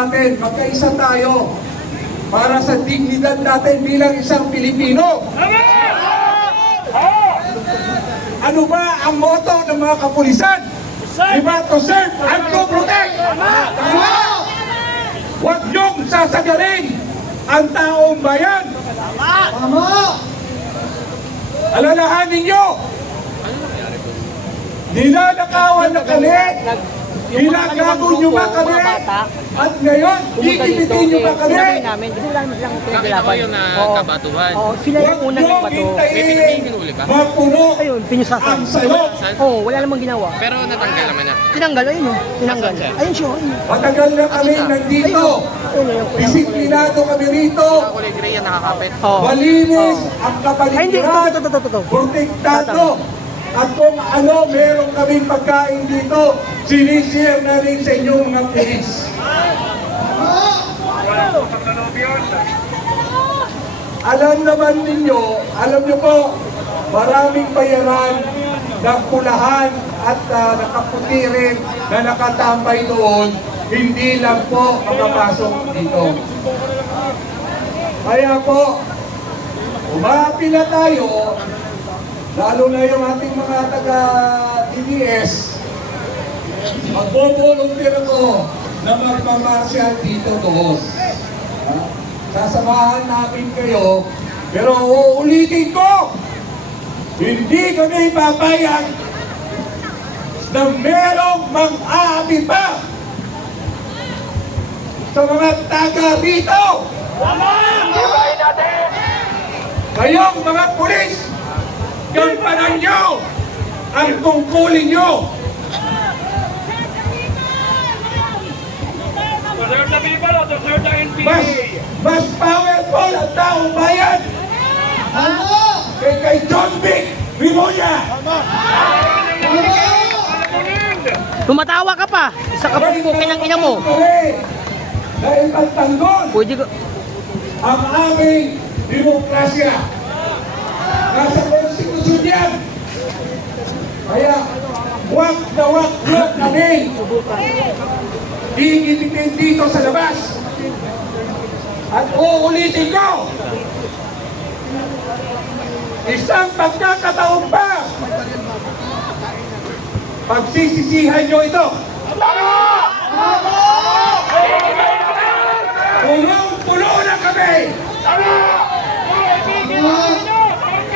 natin, magkaisa tayo para sa dignidad natin bilang isang Pilipino. Ano ba ang motto ng mga kapulisan? Diba? To serve and to protect. Tama! Huwag niyong sasagarin ang taong bayan. Tama! Alalahanin niyo, nilalakawan na kami, ginagago niyo ba kami, at ngayon, gigibitin niyo ba kami? Kasi wala naman silang Nakita ko yung kabatuhan. Oo, sila yung unang nagbato. May pinuli ba? Mapuno Ayun, pinusasan. ang sayo. Oo, wala namang ginawa. Pero natanggal naman na. Tinanggal, ayun o. Tinanggal. Nasaan siya? Ayun siya, ayun. Matagal na kami nandito. Disiplinado kami rito. Kulay gray yan nakakapit. Oo. Malinis ang Ay, hindi. kapaligiran. Ito. Protektado. At kung ano, meron kaming pagkain dito, sinishare na rin sa inyong mga pulis. Alam naman ninyo, alam nyo po, maraming bayaran na pulahan at nakaputi rin na nakatambay doon, hindi lang po makapasok dito. Kaya po, umapi na tayo, lalo na yung ating mga taga-DDS, magbo-volunteer ako na magmamarsyal dito doon. Sasamahan namin kayo, pero uulitin ko, hindi kami papayag na merong mang-aapi pa sa mga taga rito. Kayong mga pulis, gampanan nyo ang tungkulin nyo. Mas powerful ang taong bayan. Kay John Vic Rimoya. Tumatawa ka pa. Isa ka pa ng ina mo. Dahil pagtanggol Pwede ko. ang aming demokrasya. Nasa konstitusyon yan. Kaya huwag kami iibitin dito sa labas. At uulitin ko, isang pagkakataon pa, pagsisisihan nyo ito. Punong-puno na kami!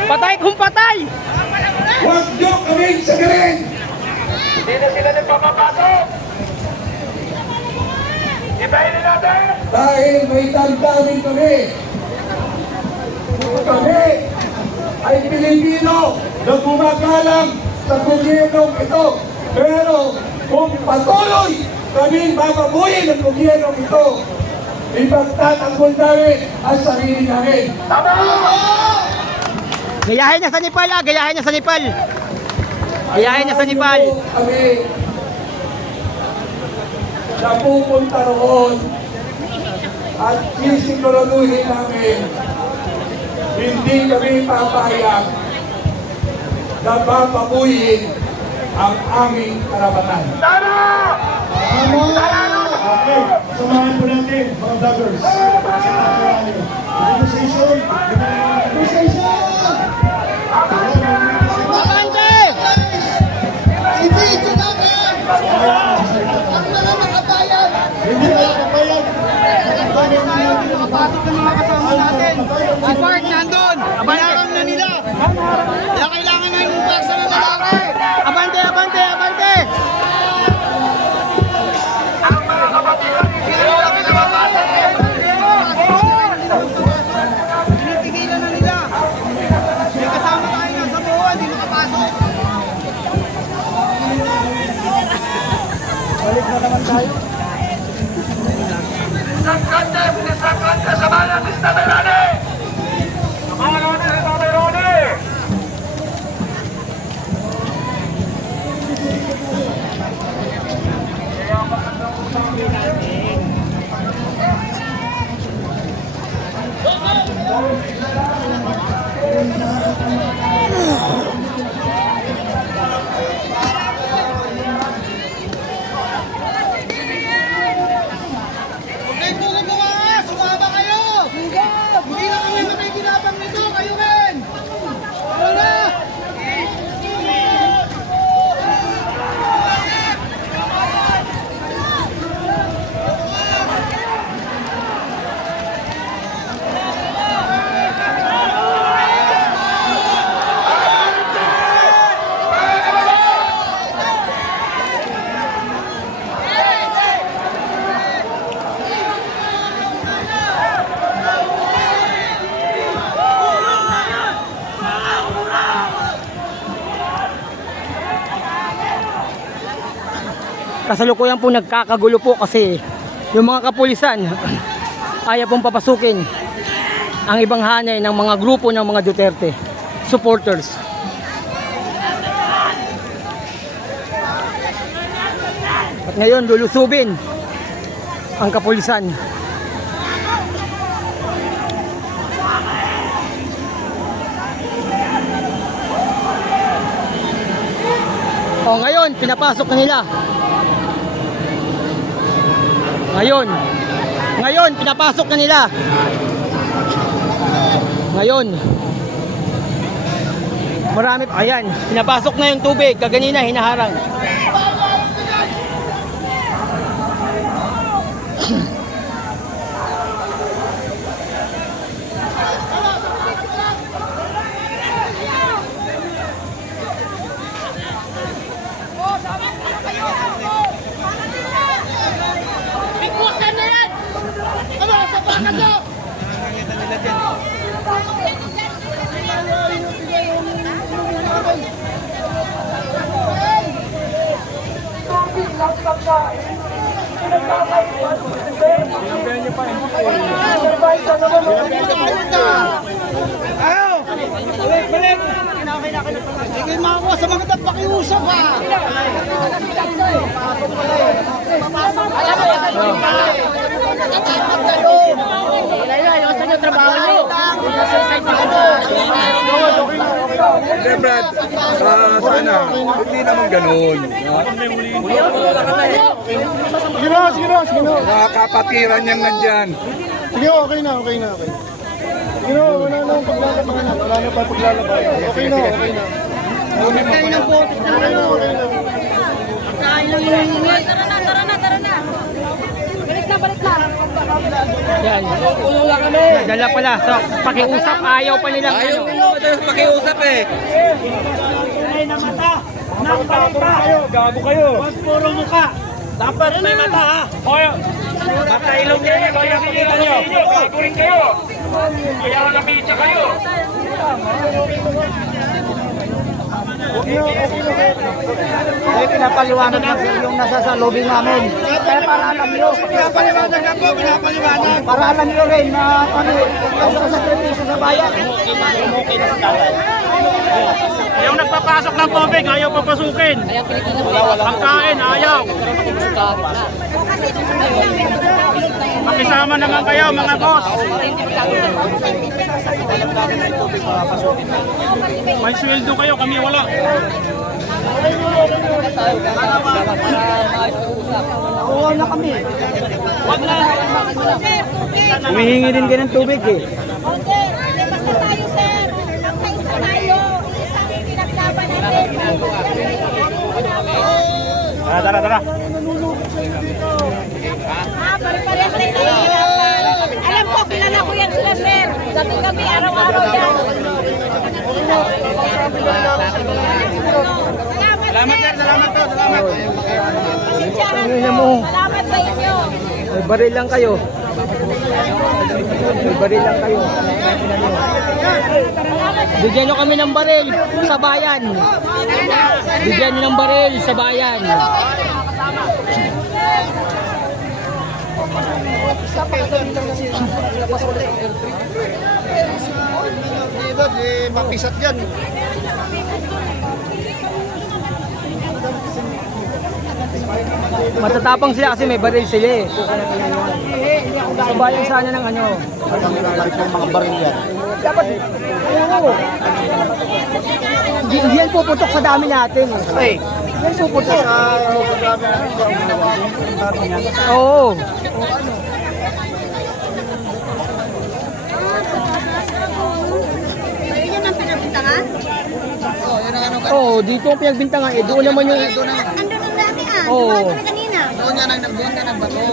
Patay kung patay! Huwag nyo kaming sagarin! Hindi na sila nagpapapasok! Ibahin natin! Dahil may damdamin kami. Kami ay Pilipino na gumagalang sa gobyernong ito. Pero kung patuloy kaming bababuyin ang gobyernong ito, ipagtatanggol namin ang sarili namin. Gayahin niya sa Nepal ah! Gayahin niya sa Nepal! Gayahin niya sa Nepal! Kami na pupunta roon at sisiguraduhin namin hindi kami papayag na bababuyin ang aming karapatan. Okay, samahan po natin mga vloggers. Conversation. Abante! Hindi ito natin! Ang mga makabayan! Hindi na kapayag! Nakapasok ng mga kasama natin! Si Park nandun! Abanarang na nila! Kaya kailangan na yung paksa ng lalaki! Abante! Abante! Abante! Pinipigilan na nila! May kasama tayo na sa buwan, hindi makapasok! Balik na naman tayo! Nisangkante sa bayan ni Tamerone! Samahan natin si Tamerone! kasalukuyan po nagkakagulo po kasi yung mga kapulisan ayaw pong papasukin ang ibang hanay ng mga grupo ng mga Duterte supporters. At ngayon lulusubin ang kapulisan. O ngayon, pinapasok na nila. Ngayon, pinapasok na nila. Ngayon. Marami pa. Ayan, pinapasok na yung tubig. Kaganina, hinaharang. Bigbusan na yan! Ano, sa baka to! Ayaw! Balik! Hindi makakuha sa mga pakiusap ha! Hindi, Brad. Sana, hindi naman ganun. Sige na. Nakakapatiran niyang nandyan. Sige, okay na. Sige na, wala na paglalaban. Wala na pa paglalaban. Okay na. Tara na. Balik na. Yan. Nadala pala. So, pakiusap, ayaw pa nilang ano. Pakiusap eh. Gago kayo. Huwag puro mukha. Dapat may mata ha. Hoy. Baka ilong niya niya. Kaya nakikita niyo. Gago rin kayo. Kaya napitsa kayo. Ay, pinapaliwanag lang yung nasa sa lobby namin. Kaya para alam nyo. Pinapaliwanag ako. Para alam nyo rin na ano, yung sa sa bayan. Yung nagpapasok ng tubig, ayaw papasukin. Pagkain, ayaw. Makisama naman kayo, mga boss. May sweldo kayo, kami wala. Oo na kami. Humihingi din kayo ng tubig eh. Okay, basta tayo, sir. Magkaisa tayo. Isang pinaglaban natin. Tara. Pare-parehas tayo nahihirapan. Alam ko, kilala ko yan sila, sir. Gabi-gabi, araw-araw yan. Salamat, sir. Salamat. Pasensyahan Ano po. mo? Salamat sa inyo. May baril lang kayo. Bigyan nyo kami ng baril sa bayan. Bigyan nyo ng baril sa bayan. Mapisat yan. Matatapang sila kasi may baril sila eh. Sa bayan sana ng ano. Mga baril yan. Dapat, oo. Hindi yan puputok sa dami natin. Eh. Yan puputok. Oo. Yun ang pinagbintangan? Oo, dito ang pinagbintangan eh. Doon naman yung... Andun ang dami Oo. Dumaan kami kanina. Doon yan ang bato.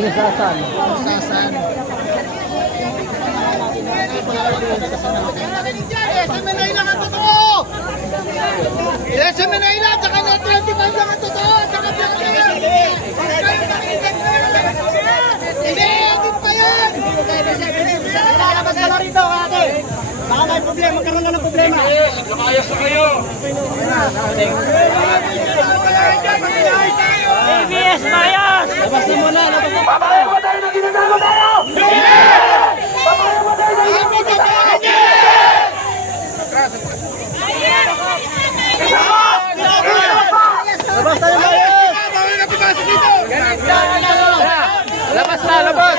Tinasasan. SM Manila ang totoo! SM Manila, tsaka na 25 lang ang totoo! Tsaka hindi, edit pa yan! Lalabas ka na rito, ate! Baka may problema, magkaroon na ng problema! Lumayas na kayo. Papayag ba tayo na ginagago tayo? Hindi! Papayag ba tayo na ginagago tayo? Labas na, labas!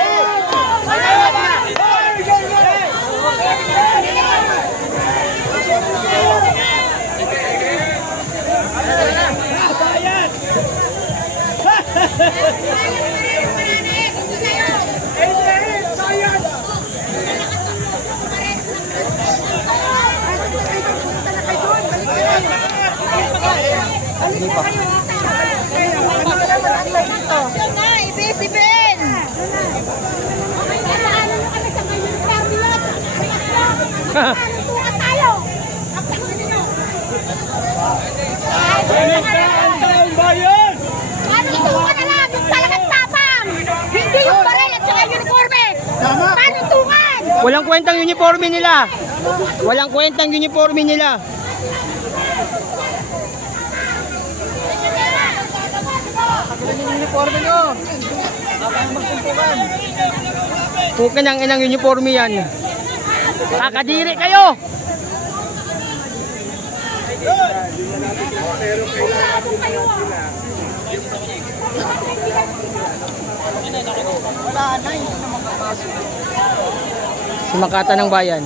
Ibig-ibig! tayo! Anong tungan na lang? Yung talagang tapang! Hindi yung baril at saka yung uniforme! Anong tungan? Walang kwentang uniforme nila. Walang kwentang uniforme nila. Pukin ang inang uniforme yan. Kakadiri kayo! Sumakata ng bayan.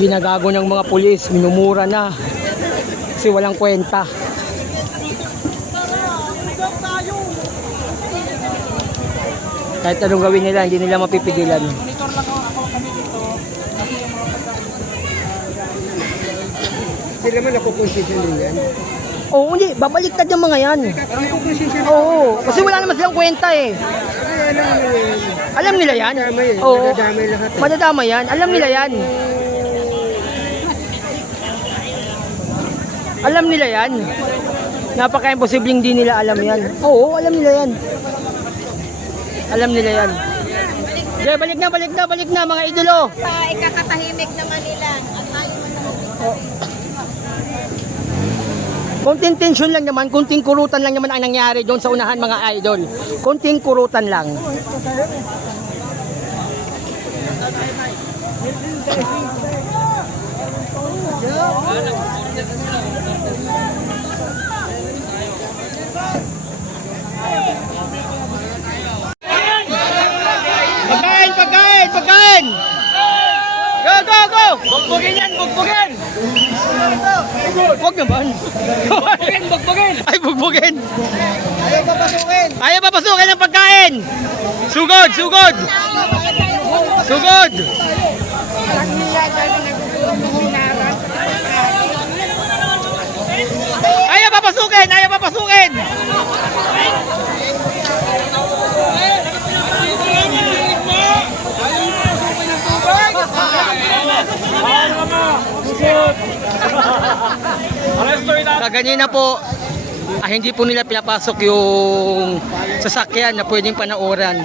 Ginagago ng mga pulis, minumura na kasi walang kwenta. Kahit anong gawin nila, hindi nila mapipigilan. Sila man napuponsisyon din yan. Oo, hindi, babaliktad yung mga yan. Oo, kasi wala naman silang kwenta eh. Alam nila yan? Oo, madadamay yan. Alam nila yan. Alam nila yan. Napaka-imposibleng di nila alam yan. Oo, alam nila yan. Alam nila yan. Okay, balik na mga idolo. Ikakatahimik naman nila. At tayo man naman. Konting tension lang naman, konting kurutan lang naman ang nangyari doon sa unahan mga idol. Konting kurutan lang. Pagkain! Go! Bugbugin yan, bugbugin! Huwag naman. Bugbugin! Ay, bugbugin! Ayaw papasukin ang pagkain! Sugod! Ayaw papasukin! Kaganina po, hindi po nila pinapasok yung sasakyan na pwedeng panooran.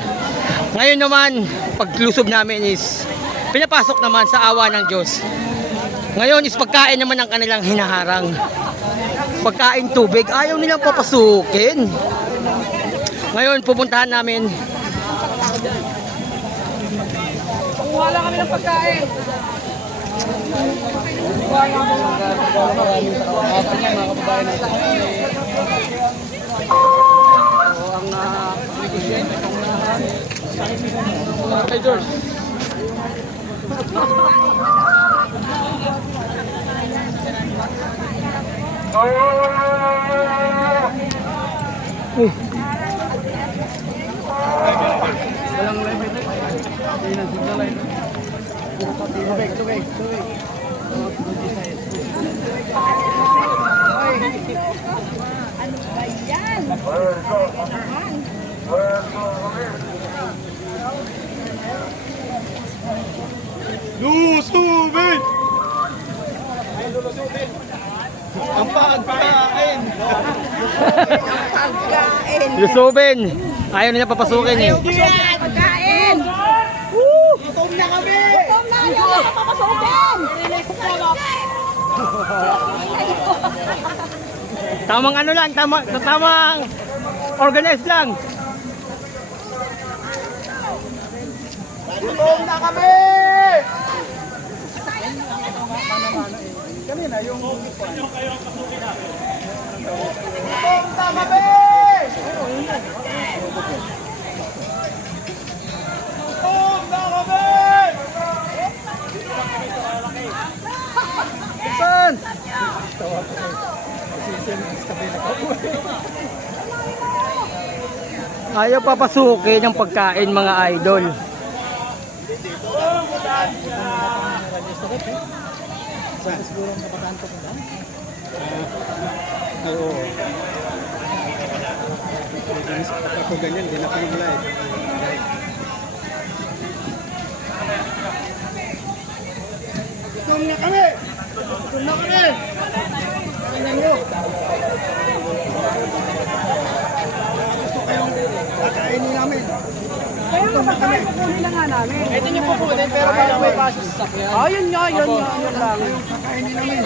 Ngayon naman, paglusob namin is pinapasok naman sa awa ng Diyos. Ngayon is pagkain naman ang kanilang hinaharang. Pagkain, tubig, ayaw nilang papasukin. Ngayon, pupuntahan namin. Wala kami ng pagkain. Lusubin! Ang pagkain! Lusubin! Ayaw nila papasukin eh. Pagkain! Gutom na kami! Gutom na! Ayaw na papapasukin! Tamang ano lang, tamang organized lang. Gutom na kami! Gutom na kami! Gutom na kami! Saan? Ayaw papasukin ng pagkain mga idol. Gutom na kami! Gutom na kami! Kainan nyo! Gusto kayong kakainin namin. Gutom na kami! Ito nyo po kunin pero parang may pasis sa sakyan. Oh, yun nga, yun nga. Yun lang. Kakainin namin.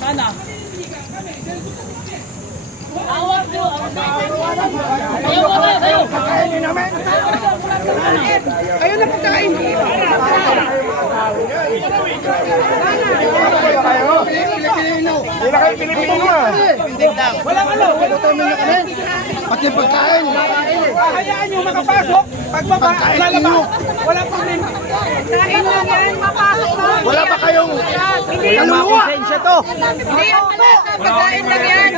Sana. Kakainin namin. Ayun na pagkain. Hindi na kayo Pilipino ah. Walang ano. Gutomin na kami. Pati pagkain. Hayaan nyo makapasok. Pagbaba, lalabas. Wala problema. Kain lang yan, mapasok na. Wala pa kayong Walang mga konsensya to. Hindi yan pala, pagkain lang yan.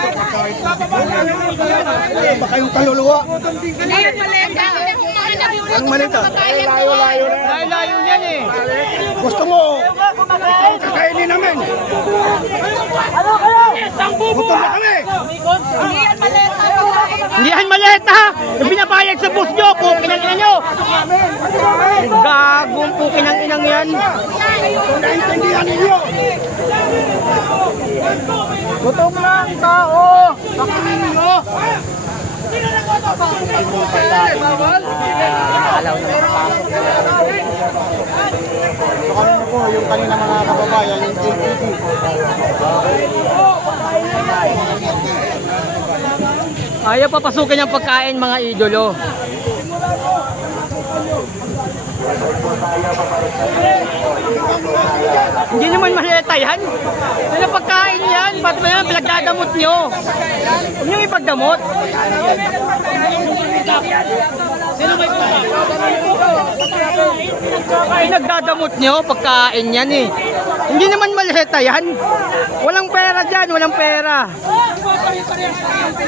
wala pa kayong kaluluwa. Hindi yan maleta. Ang malita. Layo-layo na. Layo-layo yan eh. Gusto mo kakainin namin. Gutom na kami. Hindi yan maleta, pagkain. Hindi yan maleta. Yung pinapayag sa bus nyo, pukin ang inang nyo. Gagong pukin ang inang yan. Naintindihan ninyo. Gutom na ang tao. Kakainin ninyo. Kami po yung kanina mga kababayan, yung LPG. Ayaw papasukin ang pagkain mga idolo. Hindi naman maleta yan. Ano pagkain yan? Ba't ba yan? Pinagdadamot nyo. Huwag nyo ipagdamot. Pinagdadamot nyo pagkain yan eh. Hindi naman maleta yan. Walang pera dyan, walang pera.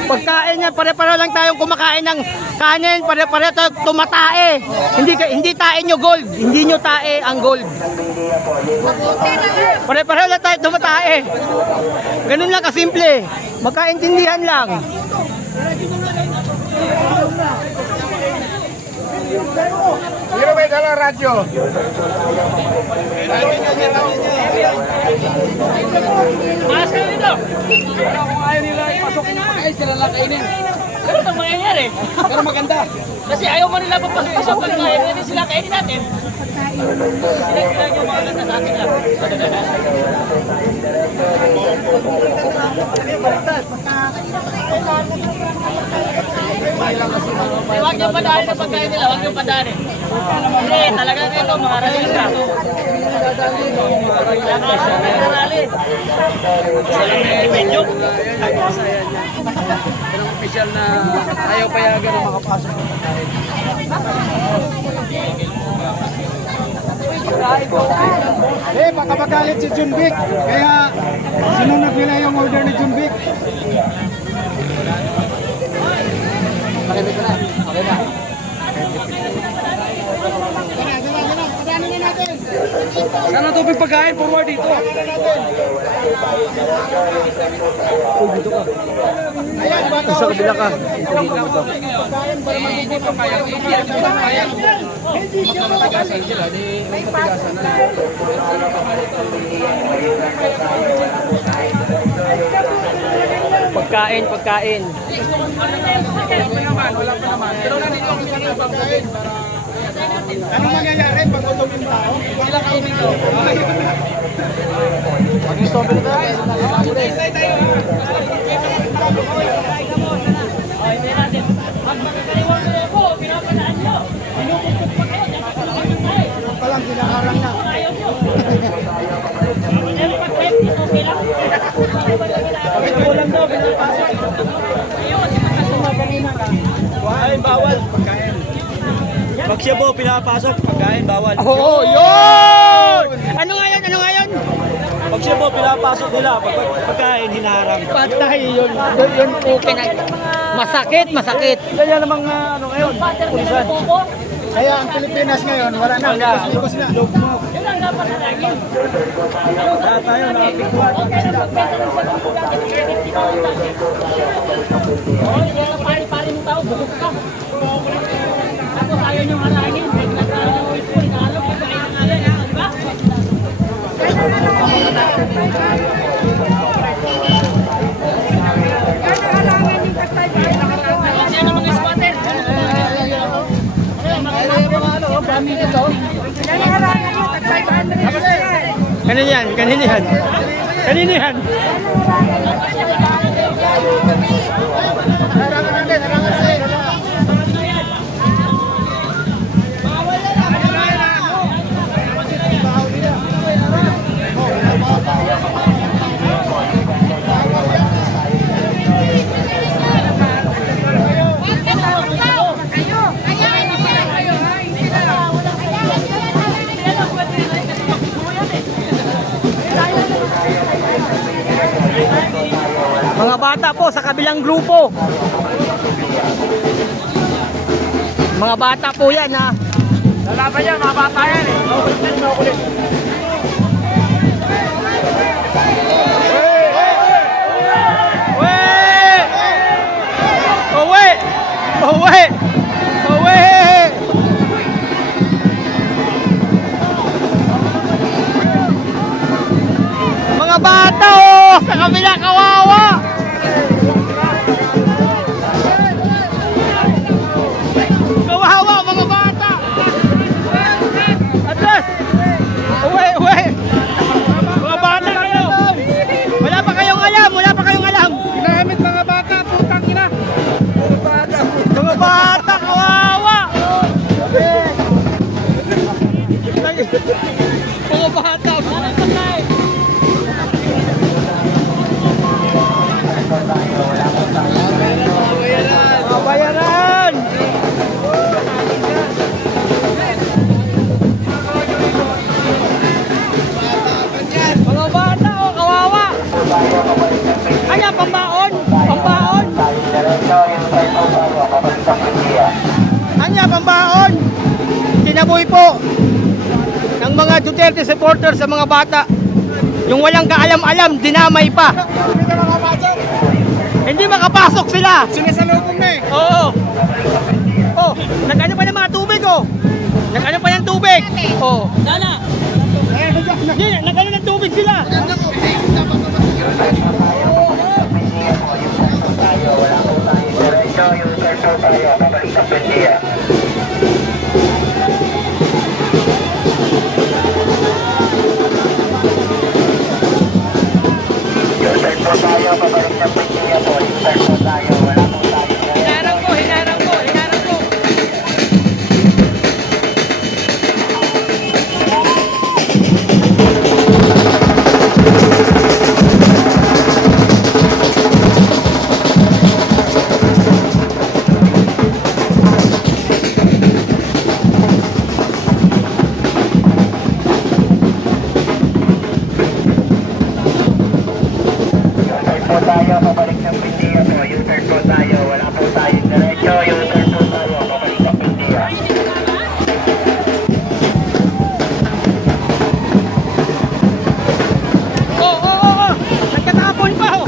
Pagkain yan, pare-pare lang tayong kumakain ng kanin, pare-pare tayong tumatae. Hindi tae nyo gold, hindi nyo tae ang gold. Pare-pare lang tayo tumatae. Ganun lang kasimple. Magkaintindihan lang. Sino may dala radyo? Malas kayo dito. Pero kung ayaw nila ipasok yung pagkain, sila lang kainin. Pero ito mangyayari. Pero maganda. Kasi ayaw mo nila papasok yung pagkain, hindi sila kainin natin. Sila yung mga ganda sa atin lang. Huwag niyong padaanin ang pagkain nila, huwag niyong padaanin. Hindi, talaga ito, mga ralista. Official na ayaw payagan na makapasok. Baka magalit si John Vic. Kaya sinunod nila yung order ni John Vic. Sana tubig pagkain, forward dito. Sa kabila ka. Hindi papayag. Matigasan sila, di matigasan na lang. Pagkain, pagkain. Wala pa naman. Pero nandito ako sa kanila pagkain para... Anong mangyayari pag gutom yung tao? Sila kainin ko. Palang kinaharang na. Ay, bawal. Pagkain. Pag siya po pinapasok, pagkain bawal. Oo, yun! Ano nga yun? Ano nga yun? Pag siya po pinapasok nila, pagkain hinaharang. Patay yun. Yun po masakit, masakit. Kaya namang ano ngayon, pulisan. Kaya ang Pilipinas ngayon, wala na. Likos na. Lahat tayo nakapikuan. Pari-pari mo tao, bukod ka. Tapos ayaw nyo halangin. Nagkakaroon ng ito, regalo, pagkain ng alay, ha? Di ba? Yan ang mga squatter. Kanino yan? Kanino yan? Kanino yan? Harangan natin, harangan sa'yo. Mga bata po sa kabilang grupo. Mga bata po yan ha. Lalaban yan, mga bata yan eh. Uwi! Uwi! Uwi! Mga bata oh! Sa kabila kawawa! Kawawa mga bata! Atlas! Uwi! Uwi! Mga bata kayo! Wala pa kayong alam! Wala pa kayong alam! Ginamit mga baka, putang ina. Mga bata, kawawa! Mga bata, bayaran! Mga bata, oh, kawawa! Kaya pambaon! Pambaon! Anya pambaon? Tinaboy po ng mga Duterte supporters sa mga bata. Yung walang kaalam-alam, dinamay pa. Hindi ka makapasok. Hindi makapasok sila. Sinasalubong na eh. Oo. Oh, nag-ano pa ng mga tubig oh. Nag-ano pa ng tubig. Oh. Sana. Hindi, nag-ano ng tubig sila. Hinarang ko, hinarang ko, hinarang ko. Nagkatapon pa oh.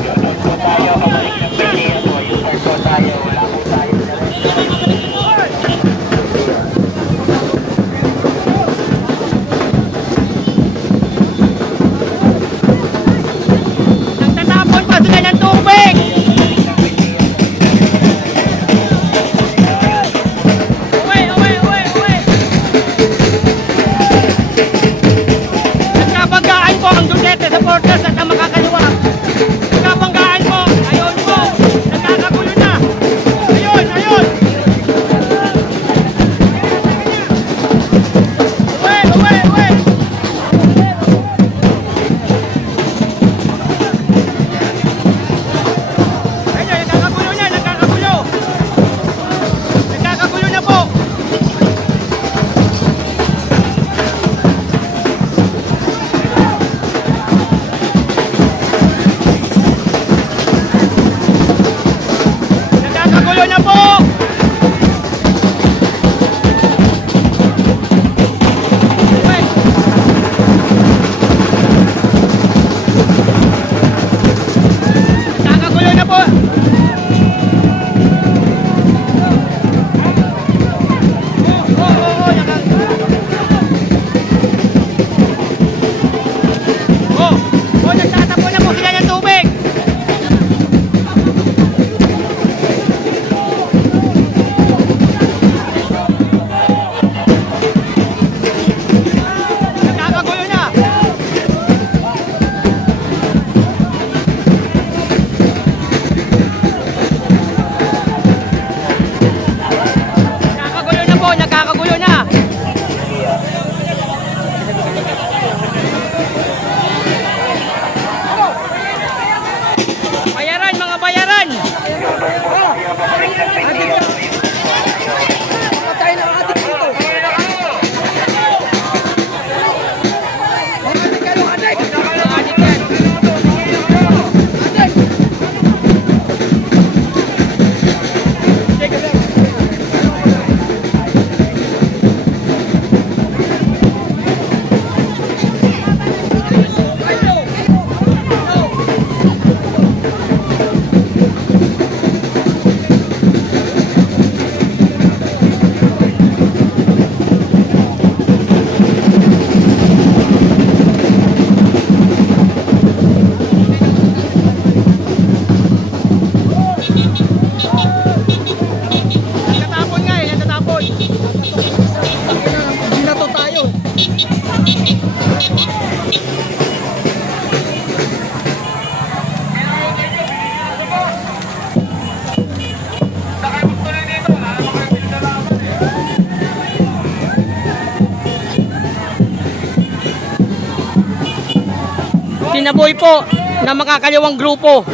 Kinabuhi po ng makakaliwang grupo.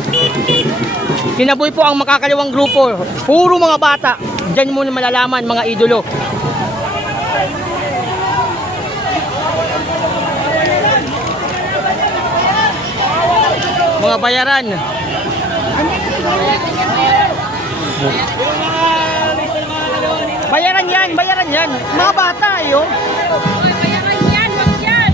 Kinabuhi po ang makakaliwang grupo. Puro mga bata. Diyan mo na malalaman mga idolo. Mga bayaran. Bayaran yan. Mga bata yun. Bayaran yan, wag yan.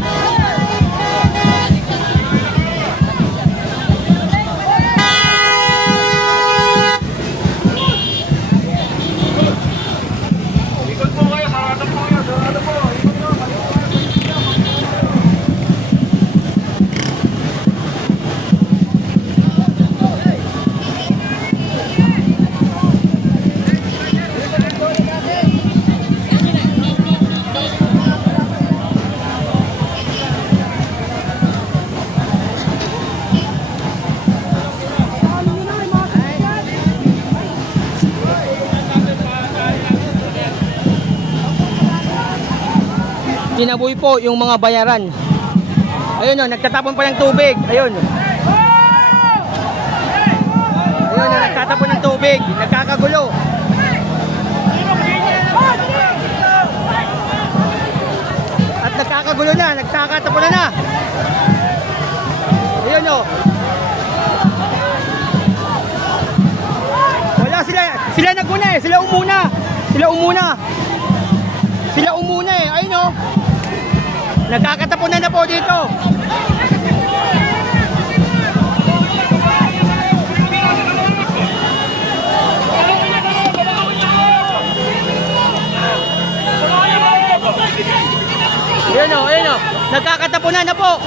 Kinabuhi po yung mga bayaran. Ayun o, nagtatapon pa ng tubig. Ayun. Ayun o, nagtatapon ng tubig. Nagkakagulo. At nagkakagulo na, nagkakatapon na. Ayun o. Wala sila. Sila naguna eh. Sila umuna. Sila umuna eh. Ayun o. Nagkakatapunan na po dito. Ayun o. Nagkakatapunan na po.